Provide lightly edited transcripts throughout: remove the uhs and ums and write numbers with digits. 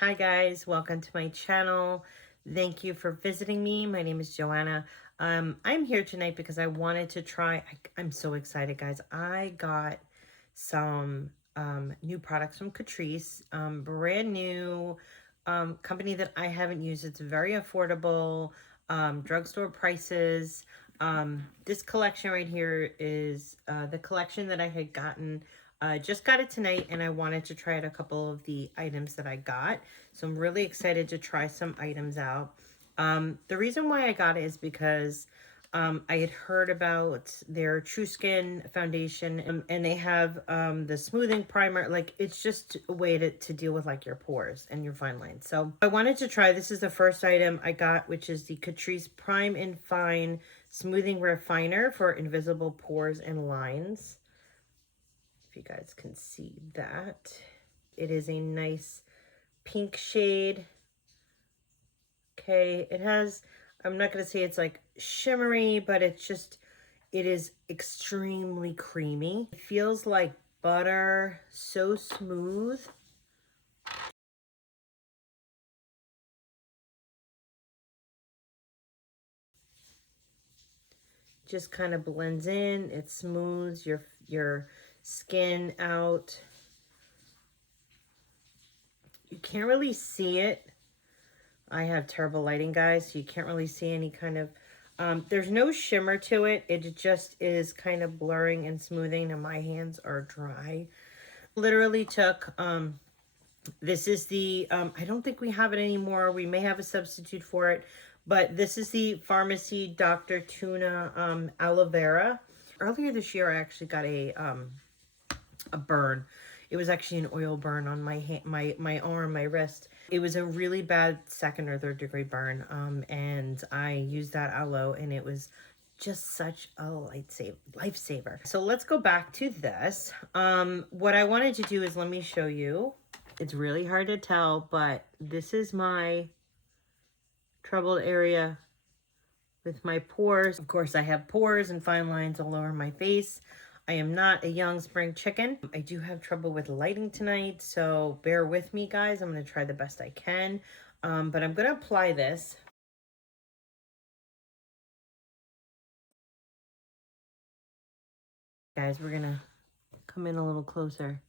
Hi guys, welcome to my channel. Thank you for visiting me. My name is Joanna. I'm here tonight because I wanted to try, I'm so excited guys. I got some new products from Catrice, brand new company that I haven't used. It's very affordable, drugstore prices. This collection right here is the collection that I had gotten. Just got it tonight and I wanted to try out a couple of the items that I got. So I'm really excited to try some items out. The reason why I got it is because I had heard about their True Skin foundation and they have the smoothing primer. Like, it's just a way to deal with like your pores and your fine lines. So I wanted to try, this is the first item I got, which is the Catrice Prime and Fine Smoothing Refiner for invisible pores and lines. If you guys can see that. It is a nice pink shade. Okay, it has, I'm not going to say it's like shimmery, but it's just, it is extremely creamy. It feels like butter, so smooth. Just kind of blends in. It smooths your skin out. You can't really see it. I have terrible lighting, guys, so you can't really see any kind of, there's no shimmer to it. It just is kind of blurring and smoothing, and my hands are dry. Literally took, this is the, I don't think we have it anymore. We may have a substitute for it, but this is the Farmasi Dr. Tuna Aloe Vera. Earlier this year, I actually got a burn. It was actually an oil burn on my hand, my arm, my wrist. It was a really bad second or third degree burn, and I used that aloe, and it was just such a lifesaver. So let's go back to this. What I wanted to do is, let me show you. It's really hard to tell, but this is my troubled area with my pores. Of course, I have pores and fine lines all over my face. I am not a young spring chicken. I do have trouble with lighting tonight, so bear with me, guys. I'm going to try the best I can, but I'm going to apply this. Guys, we're going to come in a little closer.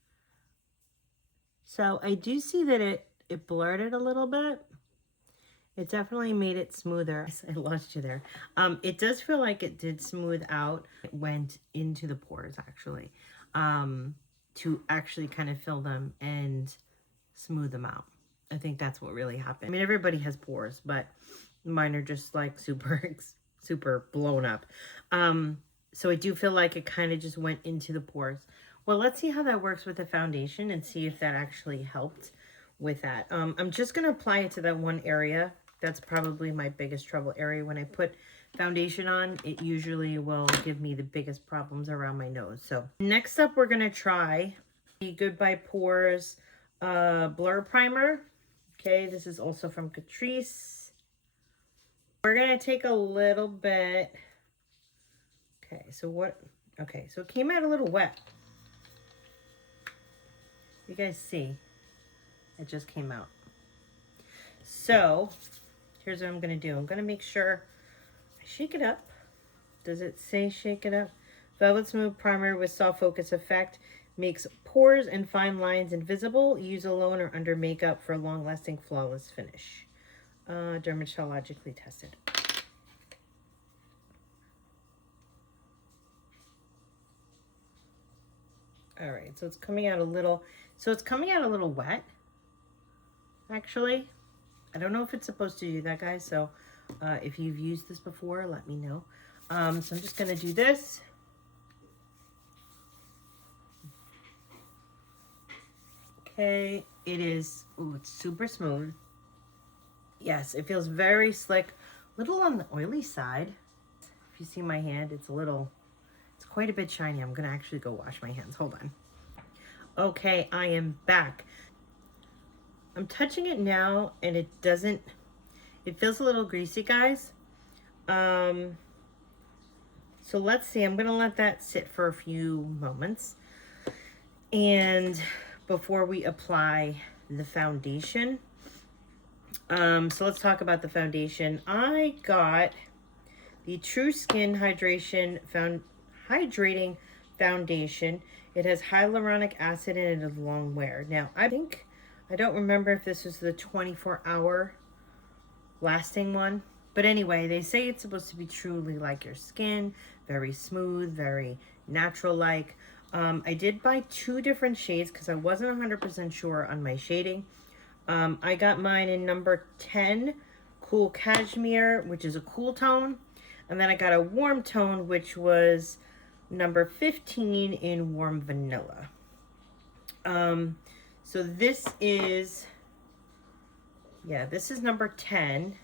So I do see that it blurred it a little bit. It definitely made it smoother. I lost you there. It does feel like it did smooth out. It went into the pores, actually, to actually kind of fill them and smooth them out. I think that's what really happened. I mean, everybody has pores, but mine are just like super blown up. So I do feel like it kind of just went into the pores. Well, let's see how that works with the foundation and see if that actually helped with that. I'm just going to apply it to that one area. That's probably my biggest trouble area. When I put foundation on, it usually will give me the biggest problems around my nose. So next up, we're going to try the Goodbye Pores Blur Primer. Okay, this is also from Catrice. We're going to take a little bit. Okay, so what? Okay, so it came out a little wet. You guys see? It just came out. So here's what I'm going to do. I'm going to make sure I shake it up. Does it say shake it up? Velvet Smooth Primer with Soft Focus Effect. Makes pores and fine lines invisible. Use alone or under makeup for a long-lasting, flawless finish. Dermatologically tested. All right, so it's coming out a little. So it's coming out a little wet, actually. I don't know if it's supposed to do that, guys. So if you've used this before, let me know. So I'm just going to do this. Okay, it is, ooh, it's super smooth. Yes, it feels very slick, a little on the oily side. If you see my hand, it's quite a bit shiny. I'm gonna actually go wash my hands, hold on. Okay, I am back. I'm touching it now and it feels a little greasy, guys. So let's see, I'm gonna let that sit for a few moments. And before we apply the foundation, So let's talk about the foundation. I got the True Skin Hydrating Foundation. It has hyaluronic acid and it is long wear. Now, I don't remember if this was the 24-hour lasting one. But anyway, they say it's supposed to be truly like your skin, very smooth, very natural-like. I did buy 2 different shades because I wasn't 100% sure on my shading. I got mine in number 10, Cool Cashmere, which is a cool tone. And then I got a warm tone, which was number 15 in Warm Vanilla. So this is number 10.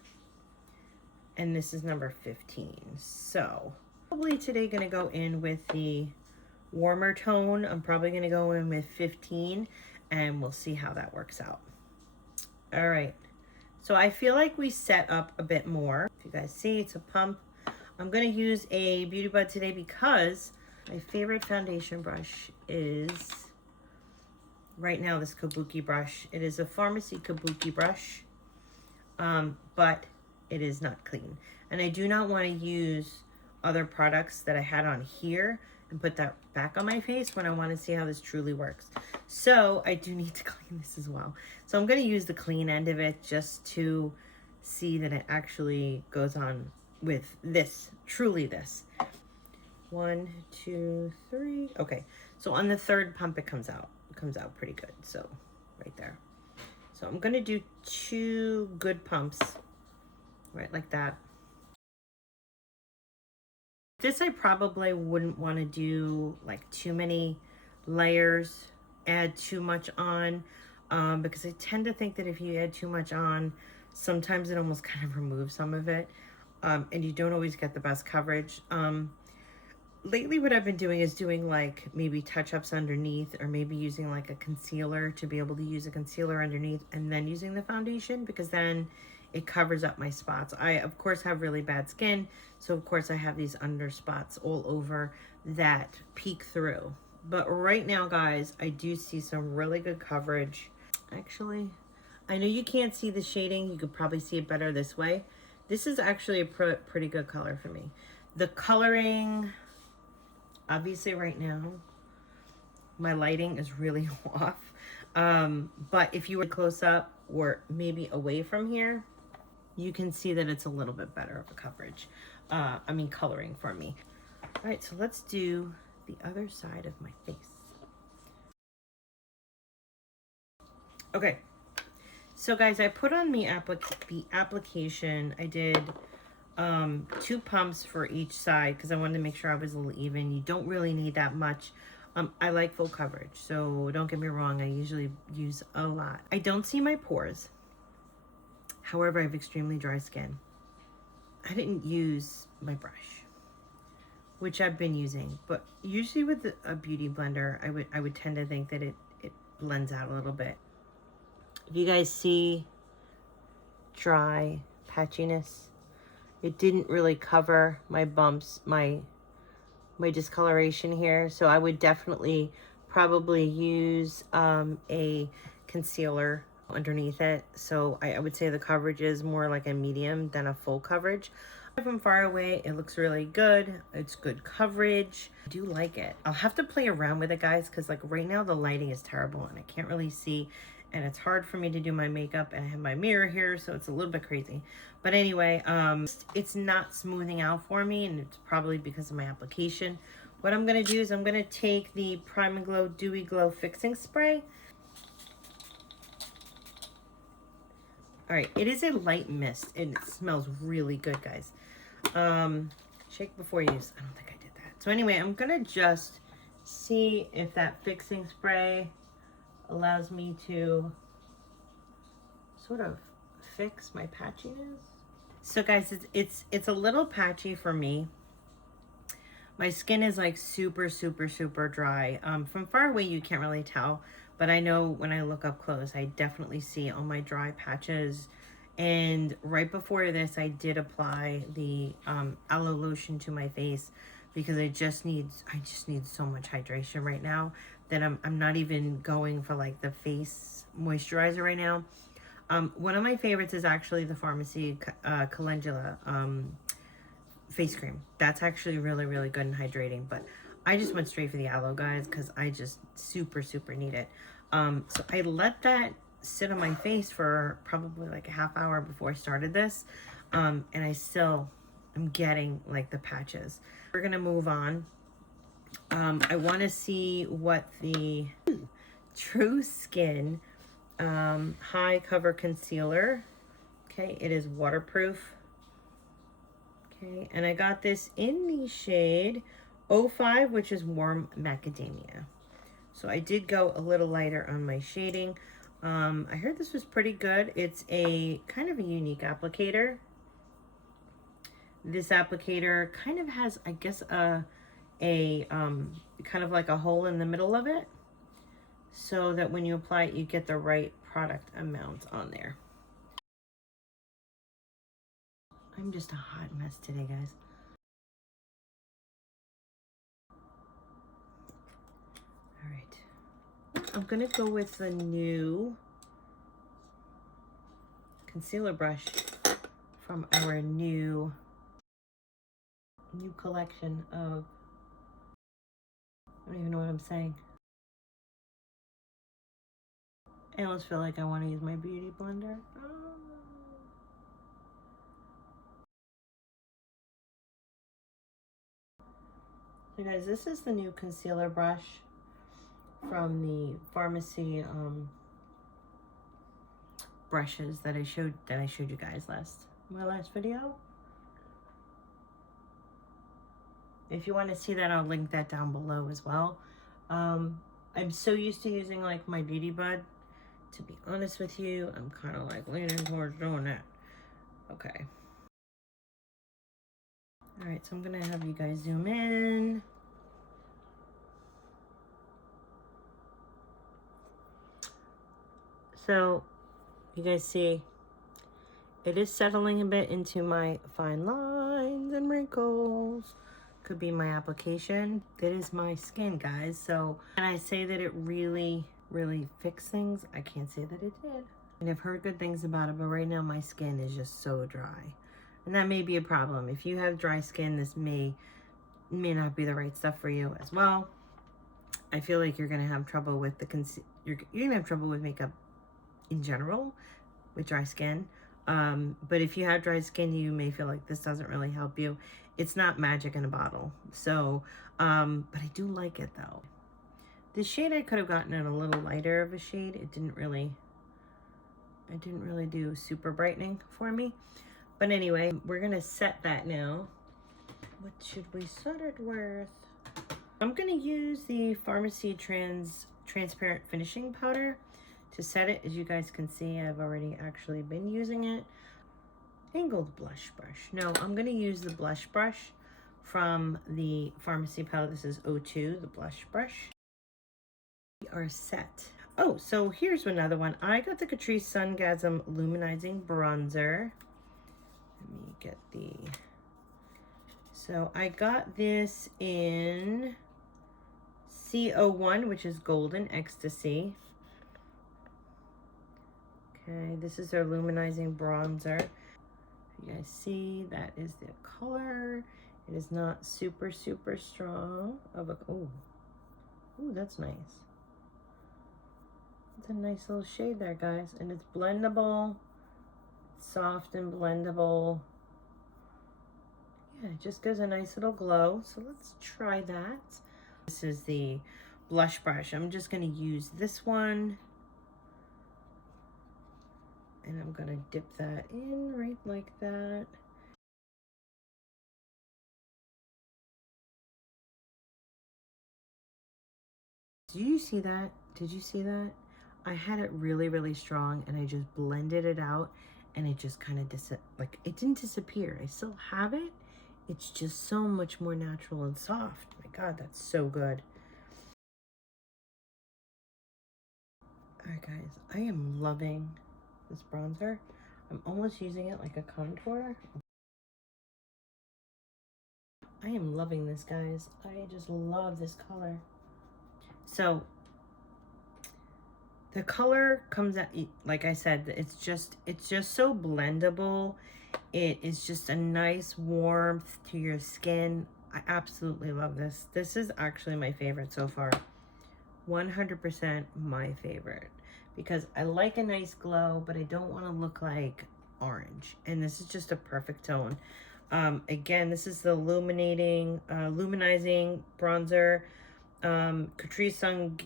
And this is number 15. So probably today gonna go in with the warmer tone. I'm probably gonna go in with 15 and we'll see how that works out. All right, so I feel like we set up a bit more. If you guys see, it's a pump. I'm gonna use a Beauty Bud today because my favorite foundation brush is right now this Kabuki brush. It is a Farmasi Kabuki brush, but it is not clean. And I do not want to use other products that I had on here and put that back on my face when I want to see how this truly works. So I do need to clean this as well. So I'm going to use the clean end of it just to see that it actually goes on with this, truly this. 1, 2, 3. Okay, so on the 3rd pump it comes out. It comes out pretty good. So right there. So I'm going to do 2 good pumps. Right, like that. This I probably wouldn't want to do like too many layers, add too much on, because I tend to think that if you add too much on, sometimes it almost kind of removes some of it, and you don't always get the best coverage. Lately what I've been doing is doing like maybe touch-ups underneath, or maybe using like a concealer to be able to use a concealer underneath and then using the foundation, because then it covers up my spots. I, of course, have really bad skin, so of course I have these under spots all over that peek through. But right now, guys, I do see some really good coverage. Actually, I know you can't see the shading. You could probably see it better this way. This is actually a pretty good color for me. The coloring, obviously right now, my lighting is really off. But if you were close up or maybe away from here, you can see that it's a little bit better of a coverage. Coloring for me. All right, so let's do the other side of my face. Okay, so guys, I put on the application. I did 2 pumps for each side because I wanted to make sure I was a little even. You don't really need that much. I like full coverage, so don't get me wrong, I usually use a lot. I don't see my pores. However, I have extremely dry skin. I didn't use my brush, which I've been using, but usually with a beauty blender, I would tend to think that it blends out a little bit. If you guys see dry patchiness, it didn't really cover my bumps, my discoloration here, so I would definitely probably use a concealer underneath it. So I would say the coverage is more like a medium than a full coverage. From far away, it looks really good. It's good coverage. I do like it. I'll have to play around with it, guys, because like right now the lighting is terrible and I can't really see, and it's hard for me to do my makeup, and I have my mirror here, so it's a little bit crazy. But anyway, it's not smoothing out for me, and it's probably because of my application. What I'm going to do is I'm going to take the Prime and Glow Dewy Glow Fixing Spray. All right, it is a light mist, and it smells really good, guys. Shake before use. I don't think I did that. So anyway, I'm going to just see if that fixing spray allows me to sort of fix my patchiness. So guys, it's a little patchy for me. My skin is like super dry. From far away you can't really tell, but I know when I look up close I definitely see all my dry patches. And right before this I did apply the aloe lotion to my face because I just need so much hydration right now that I'm not even going for like the face moisturizer right now. One of my favorites is actually the Farmasi Calendula face cream. That's actually really, really good and hydrating, but I just went straight for the aloe, guys, because I just super, super need it. So I let that sit on my face for probably like a half hour before I started this. And I still am getting like the patches. We're gonna move on. I want to see what the True Skin high cover concealer. Okay, it is waterproof. Okay, and I got this in the shade 05, which is warm macadamia. So I did go a little lighter on my shading. I heard this was pretty good. It's a kind of a unique applicator. This applicator kind of has, I guess, a kind of like a hole in the middle of it, so that when you apply it, you get the right product amount on there. I'm just a hot mess today, guys. All right. I'm gonna go with the new concealer brush from our new collection of, I don't even know what I'm saying. I almost feel like I want to use my beauty blender. So guys, this is the new concealer brush from the Farmasi brushes that I showed you guys my last video. If you want to see that, I'll link that down below as well. I'm so used to using like my beauty bud. To be honest with you, I'm kind of like leaning towards doing that. Okay. All right, so I'm gonna have you guys zoom in. So you guys see, it is settling a bit into my fine lines and wrinkles. Could be my application. That is my skin, guys. So, and I say that it really, really fixed things. I can't say that it did. And I've heard good things about it, but right now my skin is just so dry. And that may be a problem. If you have dry skin, this may not be the right stuff for you as well. I feel like you're gonna have trouble with the you're gonna have trouble with makeup in general with dry skin. But if you have dry skin, you may feel like this doesn't really help you. It's not magic in a bottle. So, but I do like it though. The shade, I could have gotten it a little lighter of a shade. It didn't really do super brightening for me. But anyway, we're gonna set that now. What should we set it with? I'm gonna use the Farmasi transparent finishing powder to set it. As you guys can see, I've already actually been using it. Angled blush brush. No, I'm gonna use the blush brush from the Farmasi palette. This is 02, the blush brush. We are set. Oh, so here's another one. I got the Catrice SUNGASM Luminizing Bronzer. Let me get the... So I got this in C01, which is Golden Ecstasy. Okay, this is their Luminizing Bronzer. You guys see, that is the color. It is not super, super strong of a... Ooh, that's nice. It's a nice little shade there, guys. And it's blendable. It's soft and blendable. Yeah, it just gives a nice little glow. So let's try that. This is the blush brush. I'm just going to use this one. And I'm going to dip that in right like that. Do you see that? Did you see that? I had it really, really strong and I just blended it out and it just kind of it didn't disappear. I still have it. It's just so much more natural and soft. My God, that's so good. All right, guys, I am loving this bronzer. I'm almost using it like a contour. I am loving this, guys. I just love this color. So The color comes out, like I said, it's just so blendable. It is just a nice warmth to your skin. I absolutely love this. This is actually my favorite so far. 100% my favorite, because I like a nice glow, but I don't want to look like orange. And this is just a perfect tone. Again, this is the Luminizing bronzer. Catrice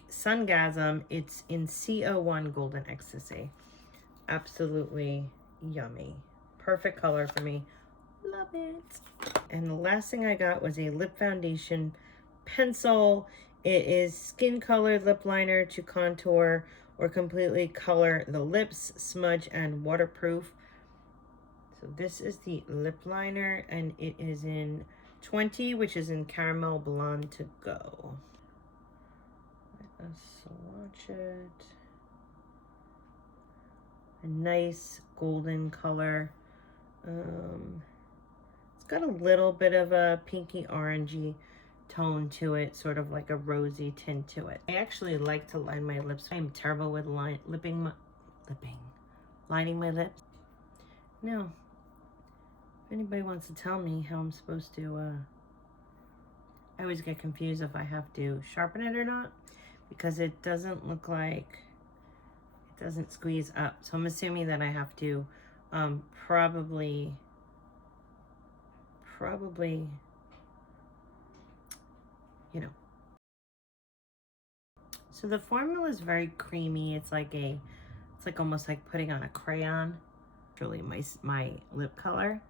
SUNGASM. It's in CO1 Golden Ecstasy. Absolutely yummy. Perfect color for me. Love it. And the last thing I got was a lip foundation pencil. It is skin colored lip liner to contour or completely color the lips, smudge, and waterproof. So this is the lip liner, and it is in 20, which is in Caramel Blonde to Go. Let's swatch it. A nice golden color. It's got a little bit of a pinky orangey tone to it, sort of like a rosy tint to it. I actually like to line my lips. I'm terrible with lining my lips. No. If anybody wants to tell me how I'm supposed to, I always get confused if I have to sharpen it or not, because it doesn't look like, it doesn't squeeze up. So I'm assuming that I have to probably, you know. So the formula is very creamy. It's like almost like putting on a crayon. Really my lip color.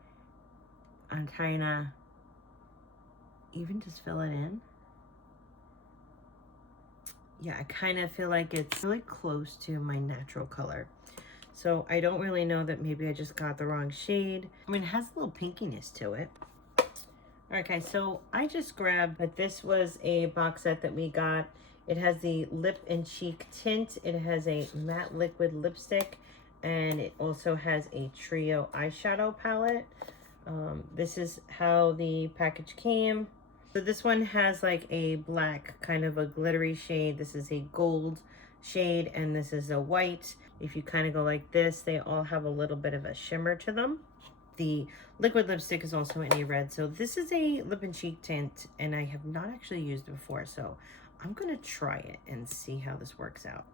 I'm trying to even just fill it in. Yeah, I kind of feel like it's really close to my natural color. So I don't really know that maybe I just got the wrong shade. I mean, it has a little pinkiness to it. Okay, so I just grabbed, but this was a box set that we got. It has the lip and cheek tint. It has a matte liquid lipstick, and it also has a trio eyeshadow palette. This is how the package came. So this one has like a black, kind of a glittery shade. This is a gold shade, and this is a white. If you kind of go like this, they all have a little bit of a shimmer to them. The liquid lipstick is also in a red. So this is a lip and cheek tint, and I have not actually used it before. So I'm going to try it and see how this works out.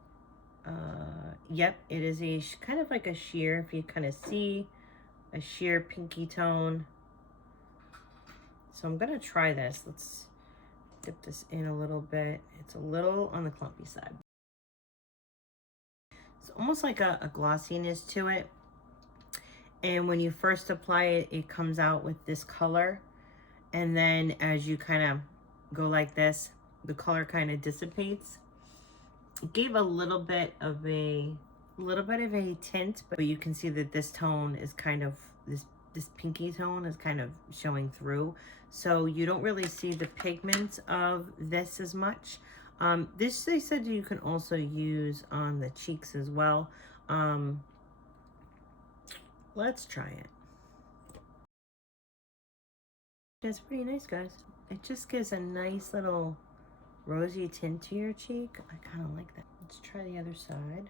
Yep, it is a kind of like a sheer, if you kind of see, a sheer pinky tone. So I'm going to try this. Let's dip this in a little bit. It's a little on the clumpy side. It's almost like a glossiness to it. And when you first apply it, it comes out with this color. And then as you kind of go like this, the color kind of dissipates. It gave a little bit of a tint, but you can see that this tone is kind of, this pinky tone is kind of showing through. So you don't really see the pigments of this as much. This, they said you can also use on the cheeks as well. Let's try it. It's pretty nice, guys. It just gives a nice little rosy tint to your cheek. I kind of like that. Let's try the other side.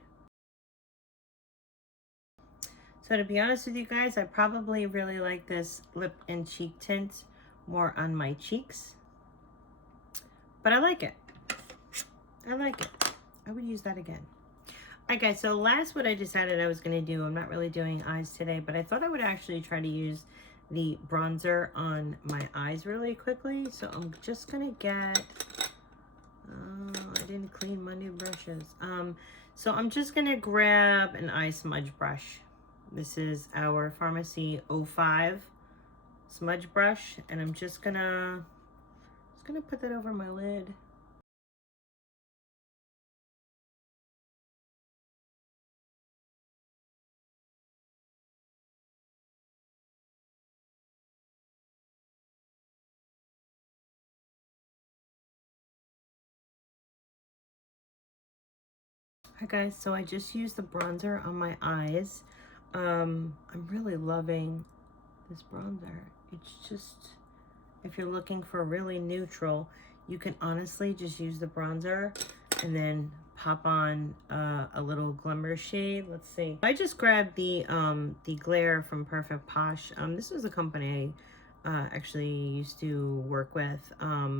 So to be honest with you guys, I probably really like this lip and cheek tint more on my cheeks. But I like it. I like it. I would use that again. Alright guys, so last what I decided I was going to do, I'm not really doing eyes today, but I thought I would actually try to use the bronzer on my eyes really quickly. So I'm just going to get, I didn't clean my new brushes. So I'm just going to grab an eye smudge brush. This is our Farmasi 05 smudge brush, and I'm just gonna put that over my lid. Alright guys, so I just used the bronzer on my eyes. I'm really loving this bronzer. It's just, if you're looking for really neutral, you can honestly just use the bronzer and then pop on a little glimmer shade. Let's see. I just grabbed the Glare from Perfect Posh. This was a company I actually used to work with.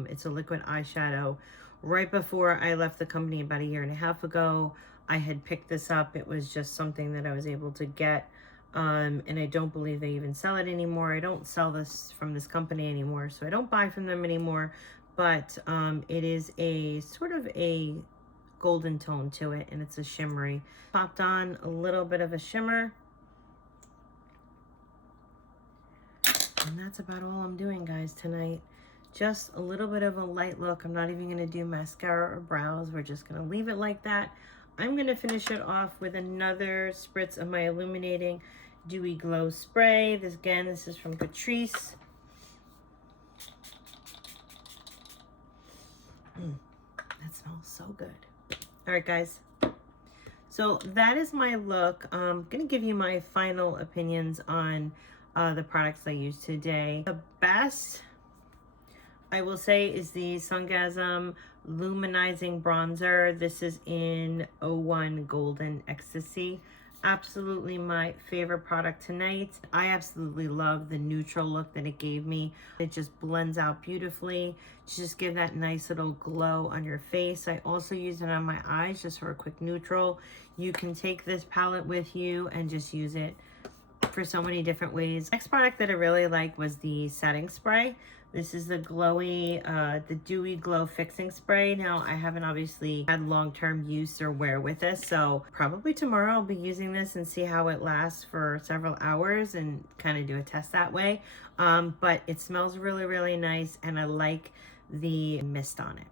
It's a liquid eyeshadow. Right before I left the company about 1.5 years ago, I had picked this up. It was just something that I was able to get. And I don't believe they even sell it anymore. I don't sell this from this company anymore, so I don't buy from them anymore. But it is a sort of a golden tone to it, and it's a shimmery. Popped on a little bit of a shimmer. And that's about all I'm doing, guys, tonight. Just a little bit of a light look. I'm not even going to do mascara or brows. We're just going to leave it like that. I'm going to finish it off with another spritz of my Illuminating Dewy Glow Spray. This is from Catrice. That smells so good. All right, guys. So that is my look. I'm going to give you my final opinions on the products I used today. The best, I will say, is the SUNGASM Luminizing Bronzer. This is in 01 Golden Ecstasy. Absolutely my favorite product tonight. I absolutely love the neutral look that it gave me. It just blends out beautifully to just give that nice little glow on your face. I also use it on my eyes just for a quick neutral. You can take this palette with you and just use it for so many different ways. Next product that I really like was the setting spray. This is the glowy, the Dewy Glow Fixing Spray. Now, I haven't obviously had long-term use or wear with this, so probably tomorrow I'll be using this and see how it lasts for several hours and kind of do a test that way. But it smells really, really nice, and I like the mist on it.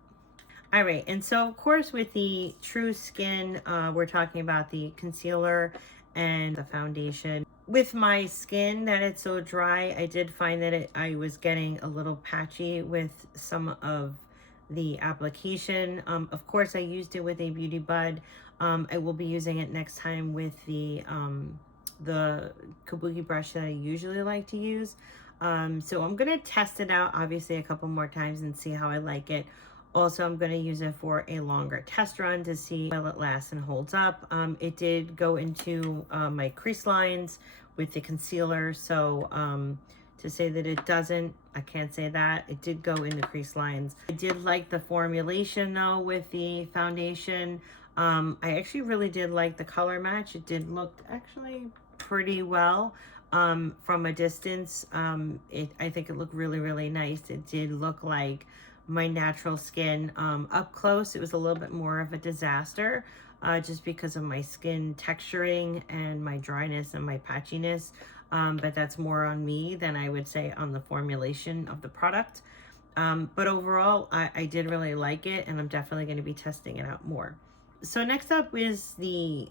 All right, and so of course with the True Skin, we're talking about the concealer and the foundation. With my skin that it's so dry, I did find that I was getting a little patchy with some of the application. Of course, I used it with a beauty bud. I will be using it next time with the kabuki brush that I usually like to use. So I'm gonna test it out obviously a couple more times and see how I like it. Also, I'm going to use it for a longer test run to see how it lasts and holds up. It did go into my crease lines with the concealer, so to say that it doesn't, I can't say that. It did go in the crease lines. I did like the formulation though with the foundation. I actually really did like the color match. It did look actually pretty well from a distance. I think it looked really, really nice. It did look like my natural skin. Up close, it was a little bit more of a disaster just because of my skin texturing and my dryness and my patchiness. But that's more on me than I would say on the formulation of the product. But overall, I did really like it, and I'm definitely going to be testing it out more. So next up is the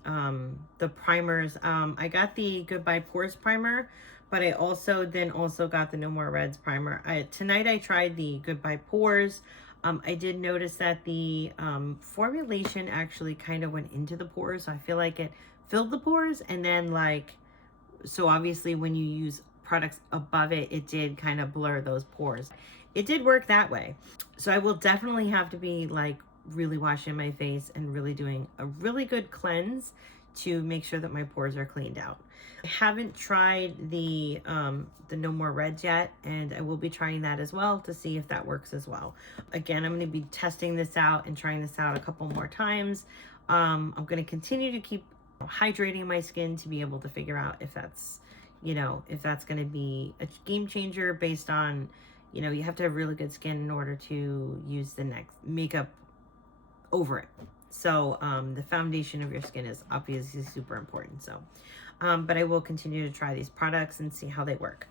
primers. I got the Goodbye Pores primer, but I also got the No More Reds primer. Tonight I tried the Goodbye Pores. I did notice that the formulation actually kind of went into the pores. So I feel like it filled the pores, and then so obviously when you use products above it, it did kind of blur those pores. It did work that way. So I will definitely have to be really washing my face and really doing a really good cleanse to make sure that my pores are cleaned out. I haven't tried the No More Reds yet, and I will be trying that as well to see if that works as well. Again, I'm going to be testing this out and trying this out a couple more times. I'm going to continue to keep hydrating my skin to be able to figure out if that's, if that's going to be a game changer based on, you have to have really good skin in order to use the next makeup over it. So the foundation of your skin is obviously super important. So, but I will continue to try these products and see how they work.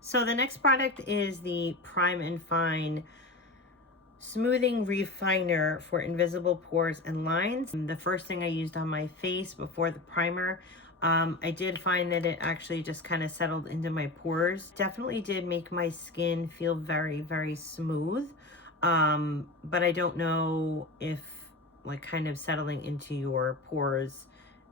So the next product is the Prime and Fine Smoothing Refiner for Invisible Pores and Lines. The first thing I used on my face before the primer, I did find that it actually just kind of settled into my pores. Definitely did make my skin feel very, very smooth. But I don't know if kind of settling into your pores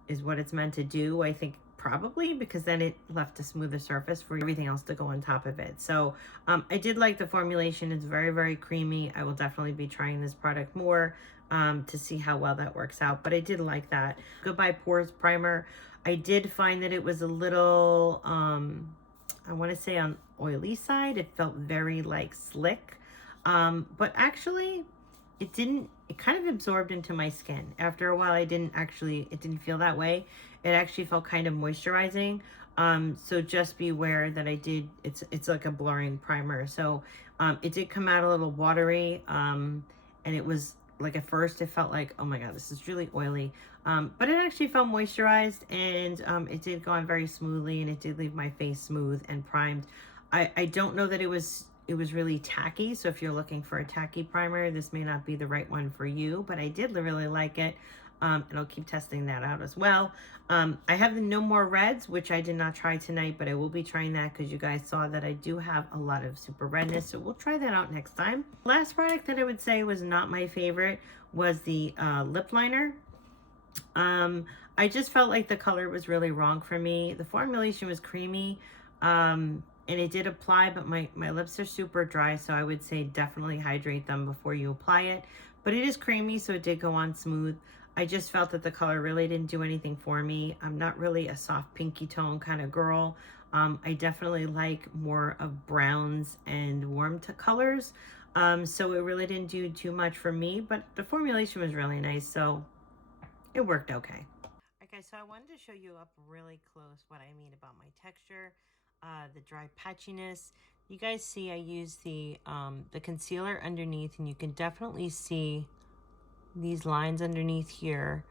is what it's meant to do. I think probably, because then it left a smoother surface for everything else to go on top of it. So I did like the formulation. It's very, very creamy. I will definitely be trying this product more. to see how well that works out. But I did like that. Goodbye Pores Primer. I did find that it was a little, I want to say on oily side. It felt very like slick. But actually it kind of absorbed into my skin. After a while, it didn't feel that way. It actually felt kind of moisturizing. So just beware that it's like a blurring primer. So, it did come out a little watery. And it was like, at first it felt like, oh my God, this is really oily. But it actually felt moisturized, and, it did go on very smoothly, and it did leave my face smooth and primed. I don't know that it was really tacky. So if you're looking for a tacky primer, this may not be the right one for you, but I did really like it. And I'll keep testing that out as well. I have the No More Reds, which I did not try tonight, but I will be trying that because you guys saw that I do have a lot of super redness. So we'll try that out next time. Last product that I would say was not my favorite was the lip liner. I just felt like the color was really wrong for me. The formulation was creamy. And it did apply, but my lips are super dry, so I would say definitely hydrate them before you apply it. But it is creamy, so it did go on smooth. I just felt that the color really didn't do anything for me. I'm not really a soft pinky tone kind of girl. I definitely like more of browns and warm colors. So it really didn't do too much for me, but the formulation was really nice, so it worked okay. Okay, so I wanted to show you up really close what I mean about my texture. The dry patchiness. You guys see I use the concealer underneath, and you can definitely see these lines underneath here.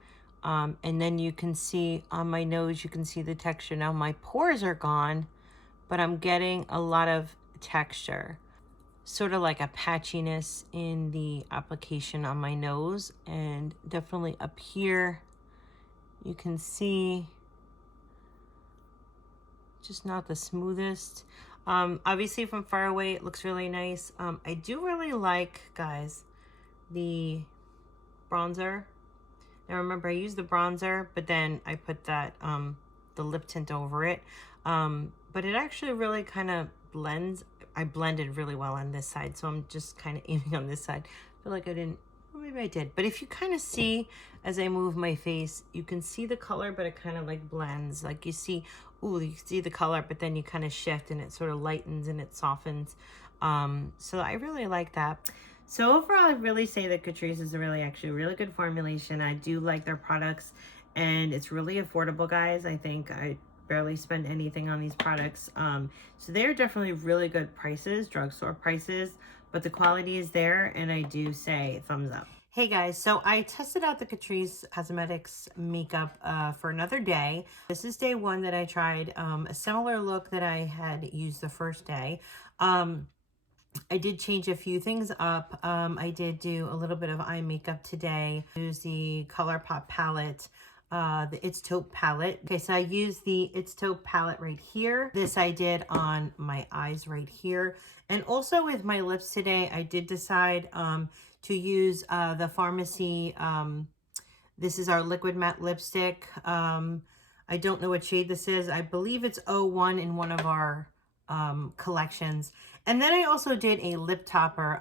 And then you can see on my nose, you can see the texture. Now my pores are gone, but I'm getting a lot of texture, sort of like a patchiness in the application on my nose, and definitely up here you can see just not the smoothest. Obviously from far away it looks really nice. I do really like, guys, the bronzer. Now remember, I used the bronzer, but then I put that the lip tint over it. But it actually really kind of blends. I blended really well on this side, so I'm just kind of aiming on this side. I feel like I didn't, well, maybe I did. But if you kind of see as I move my face, you can see the color, but it kind of like blends. Like you see, ooh, you see the color, but then you kind of shift and it sort of lightens and it softens. So I really like that. So overall, I'd really say that Catrice is actually a really good formulation. I do like their products, and it's really affordable, guys. I think I barely spend anything on these products. So they're definitely really good prices, drugstore prices, but the quality is there, and I do say thumbs up. Hey guys, so I tested out the Catrice Cosmetics makeup for another day. This is day one that I tried a similar look that I had used the first day. I did change a few things up. I did do a little bit of eye makeup today. Use the ColourPop palette, the It's Taupe palette. Okay, so I used the It's Taupe palette right here. This I did on my eyes right here. And also with my lips today, I did decide to use the Farmasi, this is our liquid matte lipstick. I don't know what shade this is. I believe it's 01 in one of our collections. And then I also did a lip topper.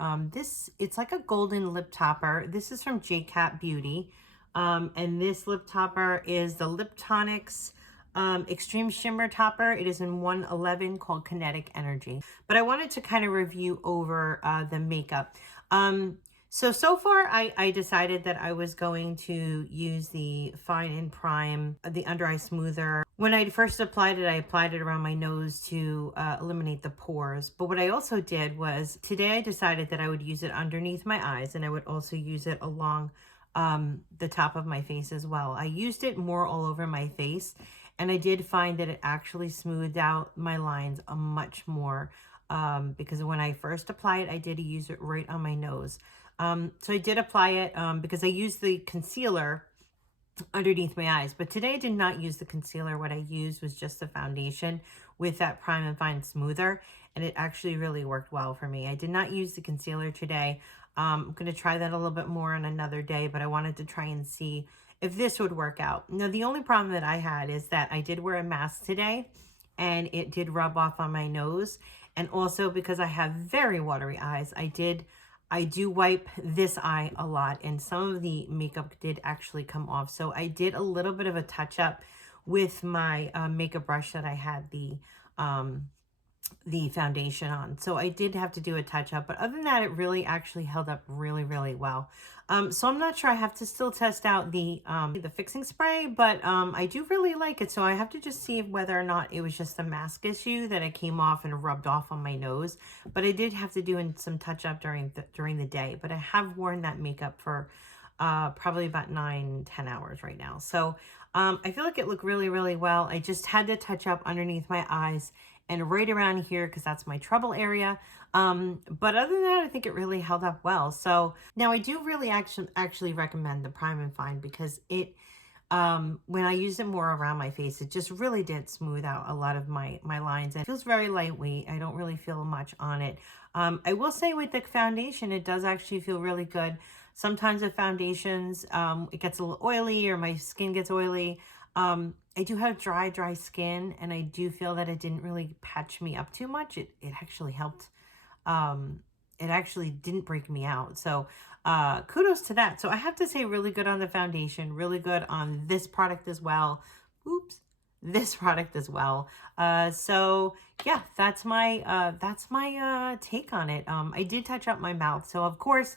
It's like a golden lip topper. This is from J.Cat Beauty. And this lip topper is the Lip Tonics Extreme Shimmer Topper. It is in 111 called Kinetic Energy. But I wanted to kind of review over the makeup. So far, I decided that I was going to use the Fine and Prime, the Under Eye Smoother. When I first applied it, I applied it around my nose to eliminate the pores. But what I also did was, today I decided that I would use it underneath my eyes, and I would also use it along the top of my face as well. I used it more all over my face, and I did find that it actually smoothed out my lines much more because when I first applied it, I did use it right on my nose. So I did apply it because I used the concealer underneath my eyes, but today I did not use the concealer. What I used was just the foundation with that Prime and Fine Smoother, and it actually really worked well for me. I did not use the concealer today. I'm going to try that a little bit more on another day, but I wanted to try and see if this would work out. Now, the only problem that I had is that I did wear a mask today, and it did rub off on my nose, and also because I have very watery eyes, I did I do wipe this eye a lot, and some of the makeup did actually come off. So I did a little bit of a touch up with my makeup brush that I had the foundation on. So I did have to do a touch up, but other than that, it really actually held up really, really well. So I'm not sure, I have to still test out the fixing spray, but I do really like it. So I have to just see whether or not it was just a mask issue that it came off and rubbed off on my nose. But I did have to do some touch up during the day, but I have worn that makeup for probably about 9-10 hours right now. So I feel like it looked really, really well. I just had to touch up underneath my eyes and right around here because that's my trouble area. But other than that, I think it really held up well. So now I do really actually recommend the Prime and Fine because it, when I use it more around my face, it just really did smooth out a lot of my lines. And it feels very lightweight. I don't really feel much on it. I will say with the foundation, it does actually feel really good. Sometimes with foundations, it gets a little oily or my skin gets oily. I do have dry skin, and I do feel that it didn't really patch me up too much. It actually helped. It actually didn't break me out. So kudos to that. So I have to say really good on the foundation, really good on this product as well. Oops. This product as well. So yeah, that's my take on it. I did touch up my mouth. So of course,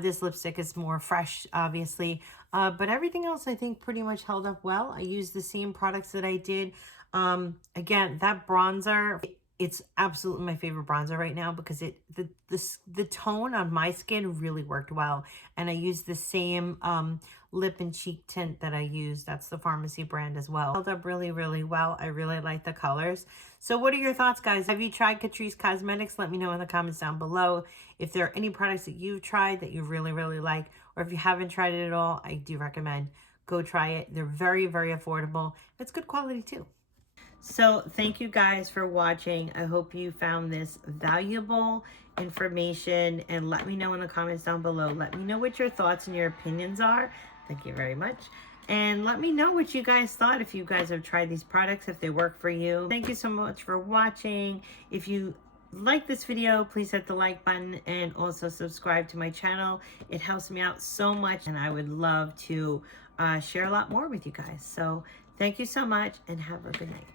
this lipstick is more fresh, obviously. But everything else I think pretty much held up well. I used the same products that I did. Again, that bronzer, it's absolutely my favorite bronzer right now because the tone on my skin really worked well. And I used the same lip and cheek tint that I used. That's the Farmasi Brand as well. Held up really, really well. I really like the colors. So what are your thoughts, guys? Have you tried Catrice Cosmetics? Let me know in the comments down below. If there are any products that you've tried that you really, really like, or if you haven't tried it at all, I do recommend go try it. They're very, very affordable. It's good quality too. So thank you guys for watching. I hope you found this valuable information, and let me know in the comments down below. Let me know what your thoughts and your opinions are. Thank you very much. And let me know what you guys thought, if you guys have tried these products, if they work for you. Thank you so much for watching. If you like this video, please hit the like button and also subscribe to my channel. It helps me out so much, and I would love to share a lot more with you guys. So thank you so much, and have a good night.